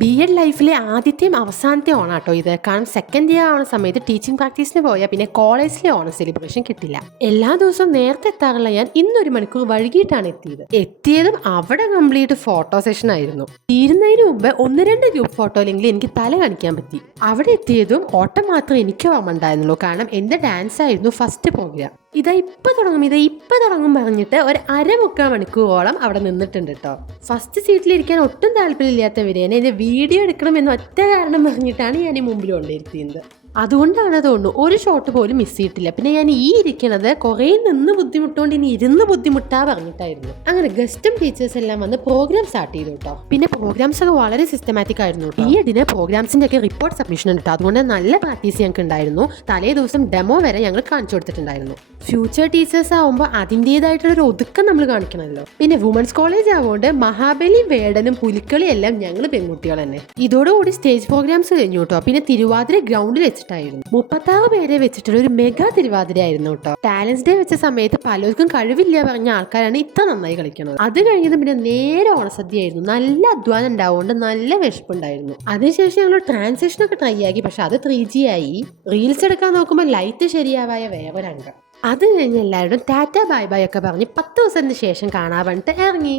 ബി.എഡ് ലൈഫിലെ ആദ്യത്തെയും അവസാനത്തെ ഓണാട്ടോ ഇത്. കാരണം സെക്കൻഡ് ഇയർ ആവുന്ന സമയത്ത് ടീച്ചിങ് പ്രാക്ടീസിന് പോയാൽ പിന്നെ കോളേജിലെ ഓണം സെലിബ്രേഷൻ കിട്ടില്ല. എല്ലാ ദിവസവും നേരത്തെ എത്താറുള്ള ഞാൻ ഇന്നൊരു മണിക്കൂർ വൈകിട്ടാണ് എത്തിയതും അവിടെ കംപ്ലീറ്റ് ഫോട്ടോ സെഷൻ ആയിരുന്നു. തീരുന്നതിന് മുമ്പ് 1-2 ഗ്രൂപ്പ് ഫോട്ടോയിലെങ്കിലും എനിക്ക് തല കാണിക്കാൻ പറ്റി. അവിടെ എത്തിയതും ഓട്ടം മാത്രമേ എനിക്ക് ഓർമ്മ ഉണ്ടായിരുന്നുള്ളൂ. കാരണം എന്റെ ഡാൻസ് ആയിരുന്നു ഫസ്റ്റ് പ്രോഗ്രാം. ഇപ്പൊ തുടങ്ങും പറഞ്ഞിട്ട് ഒരു 1/4 മണിക്കൂറോളം അവിടെ നിന്നിട്ടുണ്ട് കേട്ടോ. ഫസ്റ്റ് സീറ്റിലിരിക്കാൻ ഒട്ടും താല്പര്യമില്ലാത്തവരേനെ എന്റെ വീഡിയോ എടുക്കണമെന്ന് ഒറ്റ കാരണം പറഞ്ഞിട്ടാണ് ഞാൻ ഈ മുമ്പിൽ കൊണ്ടിരുത്തിയത്. അതുകൊണ്ടാണ് തോന്നുന്നു ഒരു ഷോട്ട് പോലും മിസ് ചെയ്തിട്ടില്ല. പിന്നെ ഞാൻ ഈ ഇരിക്കണത് കുറേ നിന്ന് ബുദ്ധിമുട്ടുകൊണ്ട് ഇനി ഇരുന്ന് ബുദ്ധിമുട്ടാ പറഞ്ഞിട്ടായിരുന്നു. അങ്ങനെ ഗസ്റ്റും ടീച്ചേഴ്സ് എല്ലാം വന്ന് പ്രോഗ്രാം സ്റ്റാർട്ട് ചെയ്തു കേട്ടോ. പിന്നെ പ്രോഗ്രാംസ് ഒക്കെ വളരെ സിസ്റ്റമാറ്റിക് ആയിരുന്നു. ഈ ഇതിന് പ്രോഗ്രാംസിന്റെ ഒക്കെ റിപ്പോർട്ട് സബ്മിഷൻ ഉണ്ട്. അതുകൊണ്ട് നല്ല പ്രാക്ടീസ് ഞങ്ങൾക്ക് ഉണ്ടായിരുന്നു. തലേ ദിവസം ഡെമോ വരെ ഞങ്ങൾ കാണിച്ചു കൊടുത്തിട്ടുണ്ടായിരുന്നു. ഫ്യൂച്ചർ ടീച്ചേഴ്സ് ആവുമ്പോൾ അതിൻ്റെതായിട്ടുള്ള ഒരു ഒതുക്കം നമ്മൾ കാണിക്കണമല്ലോ. പിന്നെ വുമൻസ് കോളേജ് ആവുകൊണ്ട് മഹാബലി, വേടനും പുലിക്കളി എല്ലാം ഞങ്ങൾ പെൺകുട്ടികൾ തന്നെ. ഇതോടുകൂടി സ്റ്റേജ് പ്രോഗ്രാംസ് കഴിഞ്ഞു കേട്ടോ. പിന്നെ തിരുവാതിര ഗ്രൗണ്ടിൽ വെച്ചിട്ടായിരുന്നു. 36 പേരെ വെച്ചിട്ടുള്ള ഒരു മെഗാ തിരുവാതിര ആയിരുന്നു കേട്ടോ. ടാലൻസ് ഡേ വെച്ച സമയത്ത് പലർക്കും കഴിവില്ല പറഞ്ഞ ആൾക്കാരാണ് ഇത്ര നന്നായി കളിക്കുന്നത്. അത് കഴിഞ്ഞത് പിന്നെ നേരെ ഓണസദ്യ ആയിരുന്നു. നല്ല അധ്വാനം ഉണ്ടാവുകൊണ്ട് നല്ല വിശപ്പുണ്ടായിരുന്നു. അതിനുശേഷം ഞങ്ങൾ ട്രാൻസാക്ഷൻ ഒക്കെ ട്രൈ ആക്കി. പക്ഷെ അത് 3G ആയി. റീൽസ് എടുക്കാൻ നോക്കുമ്പോൾ ലൈറ്റ് ശരിയാവായ വേറൊരംഗം. അത് കഴിഞ്ഞ് എല്ലാവരും ടാറ്റ ബൈ ബൈ ഒക്കെ പറഞ്ഞ് 10 ദിവസത്തിന് ശേഷം കാണാൻ പറഞ്ഞിട്ട് ഇറങ്ങി.